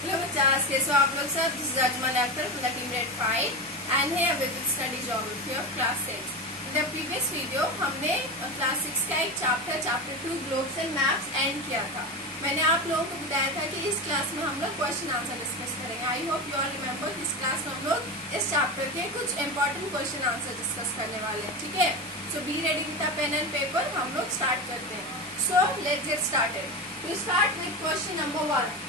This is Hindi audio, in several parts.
Hello bachas, कैसे हो आप लोग सब? This is Ajman Akhtar from the grade 5 and here we will study geography of class 6. In the previous video हमने class 6 का एक chapter 2 globes and maps end किया था. मैंने आप लोगों को बताया था कि इस क्लास में हम लोग क्वेश्चन आंसर डिस्कस करेंगे. I hope you all remember इस क्लास में हम लोग इस चैप्टर के कुछ इंपॉर्टेंट क्वेश्चन आंसर डिस्कस करने वाले हैं. ठीक है, so be ready with a pen and paper. हम लोग स्टार्ट करते हैं. So let's get started. To start with question number 1.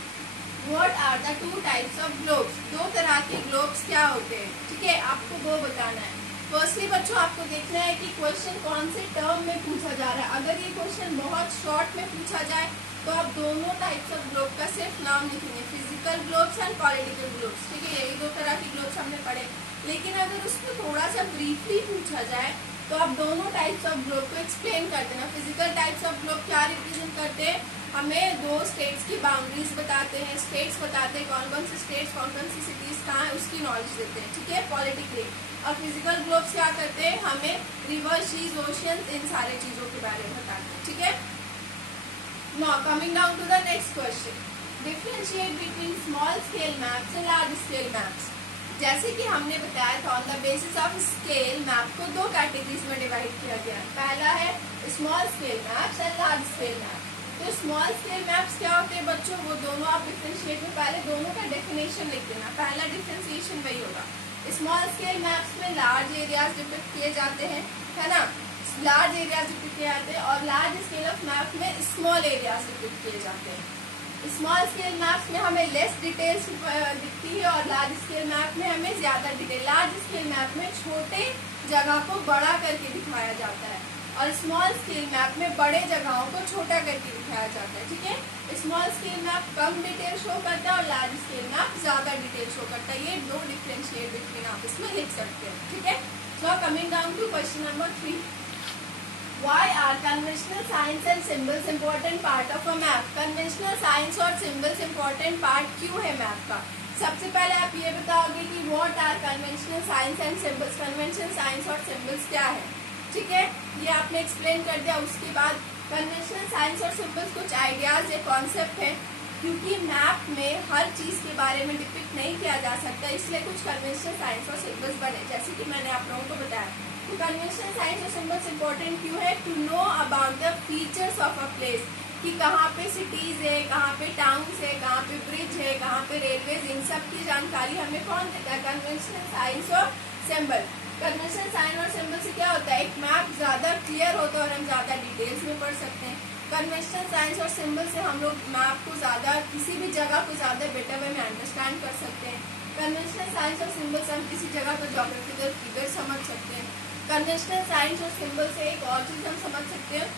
What are the two types of globes? दो तरह के ग्लोब्स क्या होते हैं? ठीक है, आपको वो बताना है. फर्स्टली बच्चों आपको देखना है कि क्वेश्चन कौन से टर्म में पूछा जा रहा है. अगर ये क्वेश्चन बहुत शॉर्ट में पूछा जाए तो आप दोनों टाइप्स ऑफ ग्लोब का सिर्फ नाम लिखेंगे, physical globes and political globes. ठीक है, यही दो तरह के ग्लोब्स हमने पढ़े. लेकिन अगर उसको थोड़ा सा ब्रीफली पूछा जाए तो आप दोनों टाइप्स ऑफ ग्लोब को एक्सप्लेन कर देना. फिजिकल टाइप्स ऑफ ग्लोब क्या रिप्रेजेंट करते हैं? हमें दो स्टेट्स की बाउंड्रीज बताते हैं, स्टेट्स बताते हैं कौन कौन सी स्टेट्स, कौन कौन सी सिटीज कहाँ है, उसकी नॉलेज देते हैं. ठीक है, पॉलिटिकली. और फिजिकल ग्लोब्स क्या करते हैं? हमें रिवर, सीज, ओशियंस, इन सारे चीजों के बारे में बताते हैं. ठीक है, now coming down to the next question. Differentiate between small scale maps and large scale maps. जैसे कि हमने बताया था on the basis of scale map को दो कैटेगरीज में डिवाइड किया गया. पहला है small scale maps and large scale maps. तो स्मॉल स्केल मैप्स क्या होते हैं बच्चों? वो दोनों आप डिफरेंशिएट में पहले दोनों का डेफिनेशन लिख देना. पहला डिफरेंशिएशन वही होगा. स्मॉल स्केल मैप्स में लार्ज एरियाज डिपिक्ट किए जाते हैं, है ना, लार्ज एरियाज डिपिक्ट किए जाते हैं. और लार्ज स्केल ऑफ मैप में स्मॉल एरियाज डिपिक्ट किए जाते हैं. स्मॉल स्केल मैप्स में हमें लेस डिटेल्स दिखती है और लार्ज स्केल मैप में हमें ज्यादा डिटेल. लार्ज स्केल मैप में छोटे जगह को बड़ा करके दिखाया जाता है और स्मॉल स्केल मैप में बड़े जगहों को छोटा करके दिखाया जाता है. ठीक है, स्मॉल स्केल मैप कम डिटेल शो करता है और लार्ज स्केल मैप ज्यादा डिटेल शो करता है. ये दो डिफरेंशिएट बिटवीन आप इसमें लिख सकते हैं. ठीक है, so coming down to question number 3. Why are conventional signs and symbols important part of a map? Conventional signs और symbols important part क्यों है मैप का? सबसे पहले आप ये बताओगे कि what are conventional signs and symbols. conventional signs और symbols क्या है? ठीक है, ये आपने एक्सप्लेन कर दिया. उसके बाद conventional signs और symbols कुछ आइडियाज या कॉन्सेप्ट है. क्योंकि मैप में हर चीज के बारे में डिपिक्ट नहीं किया जा सकता, इसलिए कुछ कन्वेंशनल साइंस और सिंबल्स बने, जैसे कि मैंने आप लोगों को बताया. तो कन्वेंशनल साइंस और सिंबल्स इंपॉर्टेंट क्यों है? To know about the features of a place, कि कहाँ पे सिटीज है, कहाँ पे टाउन्स है, कहाँ पे ब्रिज है, कहाँ पे रेलवेज, इन सब की जानकारी हमें कौन देता है? कन्वेंशनल साइंस और सिंबल. कन्वेंशनल साइन और सिंबल से क्या होता है? एक मैप ज्यादा क्लियर होता है और हम ज्यादा डिटेल्स में पढ़ सकते हैं. कन्वेंशनल साइंस और सिंबल से हम लोग मैप को ज्यादा, किसी भी जगह को ज्यादा बेटर वे में अंडरस्टैंड कर सकते हैं. कन्वेंशनल साइंस और सिंबल से हम किसी जगह का ज्योग्राफिकल फिगर समझ सकते हैं. कन्वेंशनल साइंस और सिंबल से एक और चीज हम समझ सकते हैं,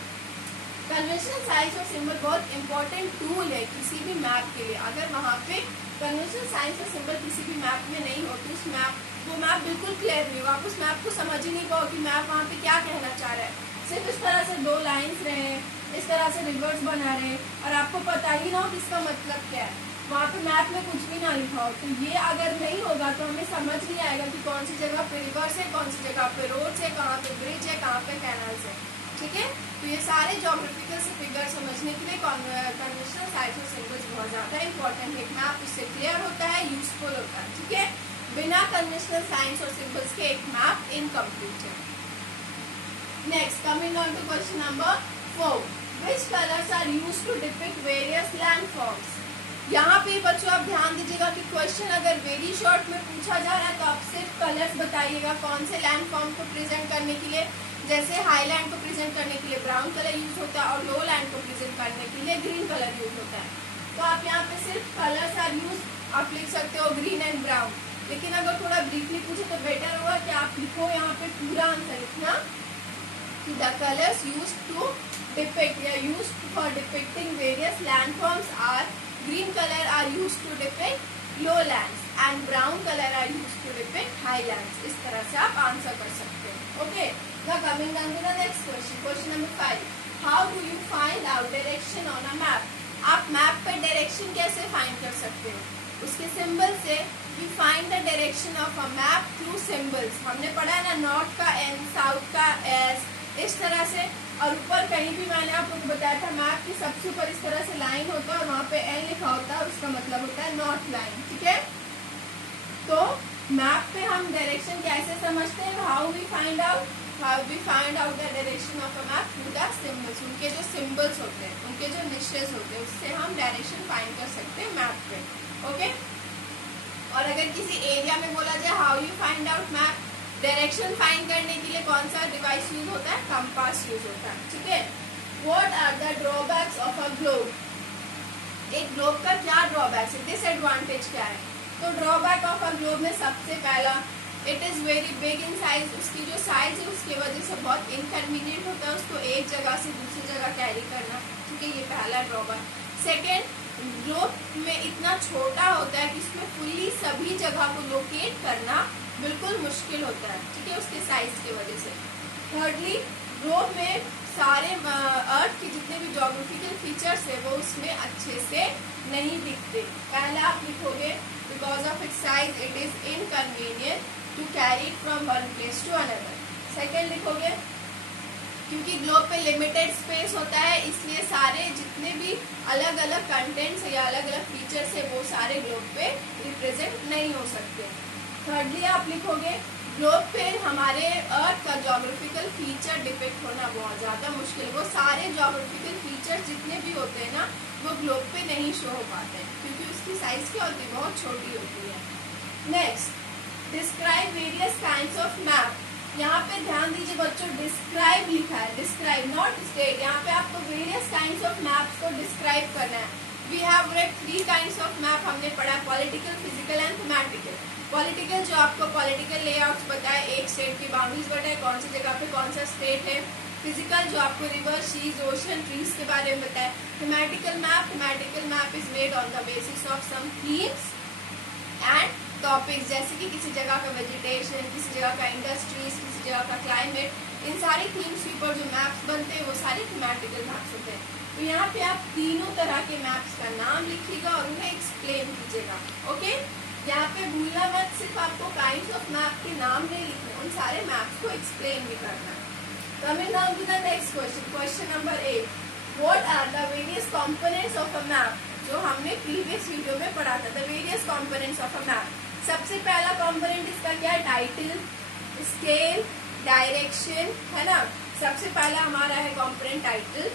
कन्वेंशनल साइंस और सिंबल बहुत इंपॉर्टेंट टूल है किसी भी मैप के लिए. अगर वहाँ पे कन्वेंशनल साइंस और सिंबल किसी भी मैप में नहीं हो तो वो मैप बिल्कुल क्लियर नहीं होगा. आप उस मैप को समझ ही नहीं पाओ कि मैप वहाँ पे क्या कहना चाह रहा है. सिर्फ इस तरह से दो लाइन्स रहे, इस तरह से रिवर्स बना रहे और आपको पता ही ना हो कि इसका मतलब क्या है. वहाँ पे मैप में कुछ भी ना लिखा हो. तो ये अगर नहीं होगा तो हमें समझ नहीं आएगा कि कौन सी जगह पे रिवर्स है, कौन सी जगह पे रोड्स है, कहाँ पे ब्रिज है, कहाँ पे कैनल्स है. ठीक है, तो ये सारे ज्योग्राफिकल से फिगर समझने के लिए कन्वेंशनल साइंस और सिंबल्स बहुत ज्यादा इंपॉर्टेंट है. मैप उससे क्लियर होता है, यूजफुल होता है. ठीक है, बिना कन्वेंशनल साइंस और सिंबल्स के एक मैप इनकम्प्लीट है. Next coming on to question number 4. Which colors are used to depict various landforms? यहाँ पे बच्चों आप ध्यान दीजिएगा कि क्वेश्चन अगर वेरी शॉर्ट में पूछा जा रहा है तो आप सिर्फ कलर्स बताइएगा कौन से लैंडफॉर्म को प्रेजेंट करने के लिए. जैसे हाईलैंड को प्रेजेंट करने के लिए ब्राउन कलर यूज होता है और लो लैंड को प्रेजेंट करने के लिए ग्रीन कलर यूज होता है. तो आप यहाँ पे सिर्फ कलर्स आर यूज आप लिख सकते हो ग्रीन एंड ब्राउन. लेकिन अगर थोड़ा ब्रीफली पूछे तो बेटर होगा कि आप लिखो यहाँ पे पूरा आंसर लिखना कि the colours used to depict या used for depicting various landforms are green color are used to depict lowlands and brown color are used to depict highlands. इस तरह से आप आंसर कर सकते हैं. Okay, now coming down to the next question. Question number 5. How do you find out direction on a map? आप मैप पे डायरेक्शन कैसे फाइंड कर सकते हो? उसके सिंबल से you find the direction of a map through symbols. हमने पढ़ा है ना, नॉर्थ का N, साउथ का S, इस तरह से और ऊपर कहीं भी मैंने आप लोगों को बताया था मैप की सबसे ऊपर इस तरह से लाइन होता है और वहाँ पे एन लिखा होता है, उसका मतलब होता है नॉर्थ लाइन। ठीक है, तो मैप पे हम डायरेक्शन कैसे समझते हैं, how we find out the direction of a map through the symbols. उनके जो सिंबल्स होते हैं, उनके जो निशेस होते हैं, उससे हम डायरेक्शन फाइंड कर सकते हैं मैप पे। ओके, और अगर किसी एरिया में बोला जाए how you find out map, direction find करने के लिए कौन सा डिवाइस यूज होता है, कंपास यूज होता है। ठीक है, what are the drawbacks of a globe, एक ग्लोब का क्या ड्रॉबैक्स है, डिसएडवांटेज क्या है। तो ड्रॉबैक ऑफ अ ग्लोब में सबसे पहला, it is very big in size, उसकी जो साइज है उसकी वजह से बहुत इनकन्वीनियंट होता है उसको एक जगह से दूसरी जगह कैरी करना। ठीक है, ये पहला ड्रॉबैक। सेकेंड, ग्लोब में इतना छोटा होता है कि उसमें फुल्ली सभी जगह को लोकेट करना बिल्कुल मुश्किल होता है। ठीक है, उसके साइज की वजह से। थर्डली, ग्लोब में सारे अर्थ के जितने भी ज्योग्राफिकल फीचर्स है वो उसमें अच्छे से नहीं दिखते। पहला आप लिखोगे because of its size it is inconvenient to carry it from one place to another. Second लिखोगे क्योंकि ग्लोब पे लिमिटेड स्पेस होता है, इसलिए सारे जितने भी अलग अलग कंटेंट्स या अलग अलग फीचर्स है वो सारे ग्लोब पे रिप्रेजेंट नहीं हो सकते। थर्डली आप लिखोगे ग्लोब पे हमारे अर्थ का ज्योग्राफिकल फीचर डिपेक्ट होना बहुत ज़्यादा मुश्किल, वो सारे ज्योग्राफिकल फीचर जितने भी होते हैं ना वो ग्लोब पे नहीं शो हो पाते हैं क्योंकि उसकी साइज क्या होती है, बहुत छोटी होती है। Next, describe various kinds of map. यहाँ पे ध्यान दीजिए बच्चों, डिस्क्राइब लिखा है, डिस्क्राइब नॉट स्टेट। यहाँ पे आपको वेरियस काइंड्स ऑफ मैप्स को डिस्क्राइब करना है। We have read 3 kinds of map, हमने पढ़ा political, physical and thematic. Political जो आपको पॉलिटिकल लेआउट्स बताए, एक स्टेट की बाउंड्रीज बताए, कौन सी जगह पे कौन सा स्टेट है। फिजिकल जो आपको रिवर, सीज, ओशन, ट्रीज के बारे में बताए। Thematical map is made on the basis of some themes and topics, जैसे कि किसी जगह का वेजिटेशन, किसी जगह का इंडस्ट्रीज, किसी जगह का क्लाइमेट, इन सारी थीम्स के ऊपर जो मैप्स बनते हैं वो सारे थीमेटिकल मैप्स होते हैं। तो यहाँ पे आप तीनों तरह के मैप्स का नाम लिखिएगा और उन्हें एक्सप्लेन कीजिएगा। ओके, यहाँ पे भूलना मत, सिर्फ आपको काइंड्स ऑफ मैप के नाम नहीं लिखना, उन सारे मैप्स को एक्सप्लेन भी करना है। Coming down to the next question, question number 8, what are the various components of a map, जो हमने प्रीवियस वीडियो में पढ़ा था, the various components of a map. सबसे पहला कंपोनेंट इसका क्या है, टाइटल, स्केल, डायरेक्शन, है ना। सबसे पहला हमारा है कंपोनेंट टाइटल,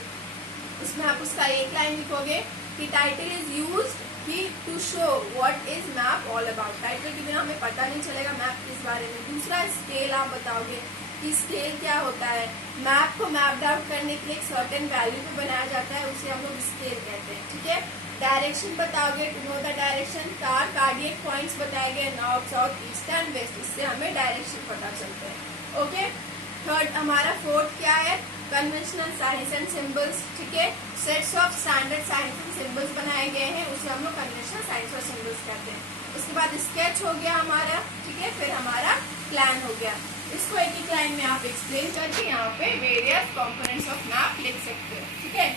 उसमें आप उसका एक लाइन लिखोगे कि टाइटल इज यूज्ड कि to show what is map all about. Title के बिना हमें पता नहीं चलेगा मैप किस बारे में। दूसरा, स्केल आप बताओगे कि स्केल क्या होता है। मैप को मैप्ड आउट करने के लिए एक सर्टेन वैल्यू पे बनाया जाता है, उसे हम लोग स्केल कहते हैं। ठीक है, डायरेक्शन बताओगे, to know the direction. Cardiac points बताए गए, north, south, east and west, इससे हमें डायरेक्शन पता चलता है। ओके, थर्ड हमारा फोर्थ क्या है, कन्वेंशनल साइंस एंड सिंबल्स। ठीक है, sets of standard science and symbols बनाए गए हैं, उसे हम लोग कन्वेंशनल साइंस और सिंबल्स कहते हैं। उसके बाद स्केच हो गया हमारा, ठीक है, फिर हमारा प्लान हो गया। इसको एक एक लाइन में आप एक्सप्लेन करके यहाँ पे वेरियस कंपोनेंट्स ऑफ मैप लिख सकते हो। ठीक है,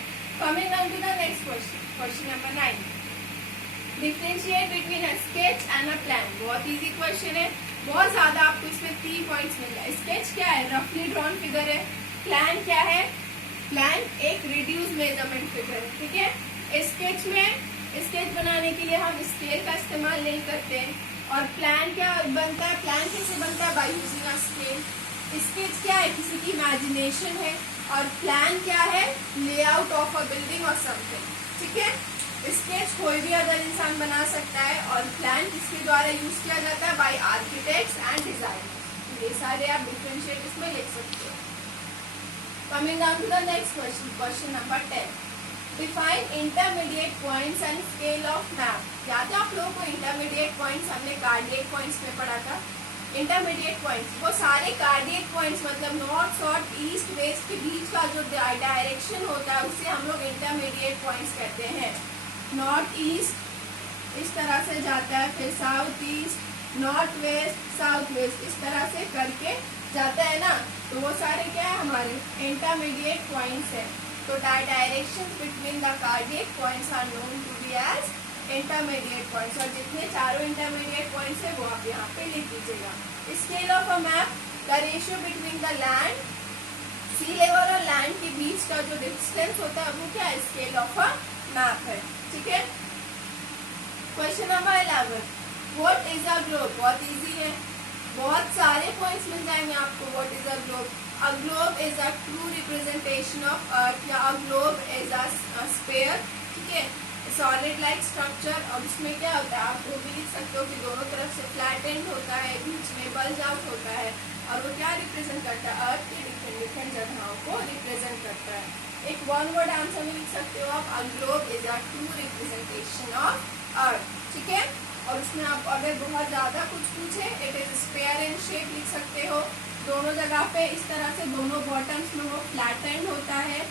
coming down to the next question, question number 9, differentiate between a sketch and a plan. बहुत इजी क्वेश्चन है, बहुत ज्यादा आपको इसमें 3 पॉइंट्स मिल जाए। स्केच क्या है, रफली ड्रॉन फिगर है। प्लान क्या है, प्लान एक रिड्यूस मेजरमेंट फिगर है। ठीक है, स्केच में स्केच बनाने के लिए हम स्केल का इस्तेमाल नहीं करते हैं। और प्लान क्या बनता है, प्लान कैसे बनता है, by using a scale. Sketch क्या है, किसी की इमेजिनेशन है, और प्लान क्या है, लेआउट ऑफ अ बिल्डिंग और समथिंग। ठीक है, स्केच कोई भी अदर इंसान बना सकता है और प्लान किसके द्वारा यूज किया जाता है, बाय आर्किटेक्ट्स एंड डिजाइनर्स। ये सारे आप डिफरेंशिएट इसमें लिख सकते हो। Coming down to the next question, question number 10. Define intermediate points and scale of map. याद है आप लोगों को intermediate points हमने कार्डियक पॉइंट्स में पढ़ा था। इंटरमीडिएट पॉइंट्स वो सारे कार्डियक पॉइंट्स मतलब नॉर्थ, साउथ, ईस्ट, वेस्ट के बीच का जो डायरेक्शन होता है उसे हम लोग इंटरमीडिएट पॉइंट्स कहते हैं। नॉर्थ ईस्ट इस तरह से जाता है, फिर south east, north west, south west, इस तरह से करके जाता है ना, तो वो सारे क्या है हमारे इंटरमीडिएट पॉइंट्स है। तो directions between the cardiac points are known to be as intermediate points. और जितने चारों इंटरमीडिएट पॉइंट्स है वो आप यहाँ पे लिख दीजिएगा। Scale of a map, the ratio between the land, sea level और लैंड के बीच का जो डिस्टेंस होता है वो क्या है, स्केल ऑफ अ मैप है। ठीक है, question number 11, what is a globe. बहुत इजी है, बहुत सारे पॉइंट्स मिल जाएंगे आपको। What is a globe, a globe is a true representation of earth, या a globe is a sphere. ठीक है, सॉलिड लाइक स्ट्रक्चर। और उसमें क्या होता है, आप वो भी लिख सकते हो कि दोनों तरफ से फ्लैट एंड होता है, बीच में बल्ज आउट होता है, और वो क्या रिप्रेजेंट करता है, अर्थ के डिफरेंट डिफरेंट जगहों को रिप्रेजेंट करता है। एक वन वर्ड आंसर में लिख सकते हो आप, अ globe is a true representation of अर्थ। ठीक है, और उसमें आप अगर बहुत ज्यादा कुछ पूछे, it is square in shape लिख सकते हो। दोनों जगह पे इस तरह से दोनों बॉटम्स में वो फ्लैट एंड होता है,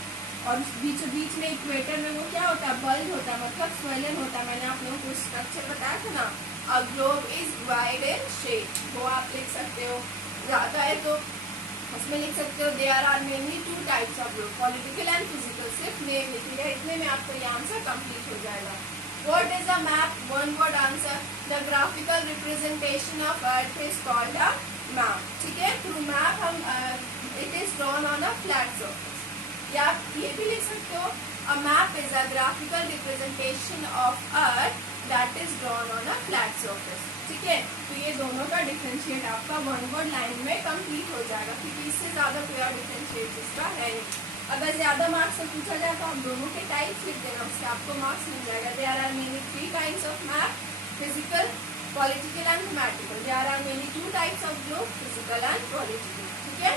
और बीच बीच में इक्वेटर में वो क्या होता है, बल्ज होता है, मतलब स्वेलन होता है। मैंने आप लोगों को स्ट्रक्चर बताया था ना, अ globe is wide in shape, वो आप लिख सकते हो। ज्यादा है तो उसमें लिख सकते हो there are mainly two types of globe, political and physical. सिर्फ नेम लिखिएगा, इतने में आपको ये आंसर कंप्लीट हो जाएगा। What is a map? One word answer. The graphical representation of Earth is called a map. ठीक है, through map हम it is drawn on a flat surface. या आप ये भी लिख सकते हो, a map is a graphical representation of Earth that is drawn on a flat surface. ठीक है, तो ये दोनों का डिफरेंशिएट आपका वन वर्ड लाइन में कंप्लीट हो जाएगा, क्योंकि इससे ज्यादा कोई डिफरेंशिएट इसका है नहीं। अगर ज्यादा मार्क्स से पूछा जाए तो आप दोनों के टाइप्स लिख देना, उससे आपको मार्क्स मिल जाएगा। There are mainly 3 types of map, physical, political and mathematical. There are mainly 2 types of globe, physical and political. ठीक है,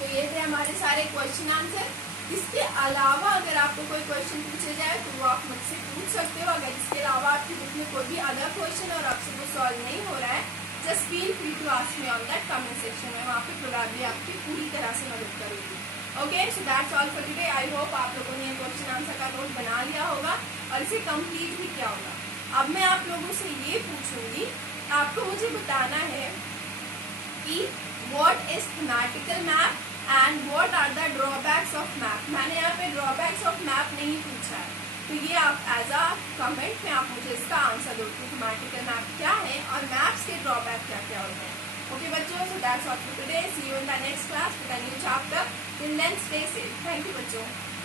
तो ये थे हमारे सारे क्वेश्चन आंसर। इसके अलावा अगर आपको कोई क्वेश्चन पूछे जाए तो वो आप मुझसे पूछ सकते हो। अगर इसके अलावा आपकी बुक में कोई भी अदर क्वेश्चन और आपसे वो सॉल्व नहीं हो रहा है, just feel free to ask me on that comment section में, वहाँ पे प्रोबेबली आपकी पूरी तरह से मदद करूँगी। Okay, so that's all for today. I hope आप लोगों ने क्वेश्चन आंसर का नोट बना लिया होगा और इसे कंप्लीट भी किया होगा। अब मैं आप लोगों से ये पूछूंगी, आपको मुझे बताना है कि what is thematical map and what are the drawbacks of map. मैंने यहाँ पे ड्रॉबैक्स ऑफ मैप नहीं पूछा है, तो ये आप एज अ कमेंट में आप मुझे इसका आंसर दो कि थीमेटिकल मैप क्या है और मैप्स के ड्रॉबैक क्या क्या होते हैं। Okay बच्चों, so that's all for today. See you in the next class with a new chapter. Till then, stay safe. Thank you बच्चों.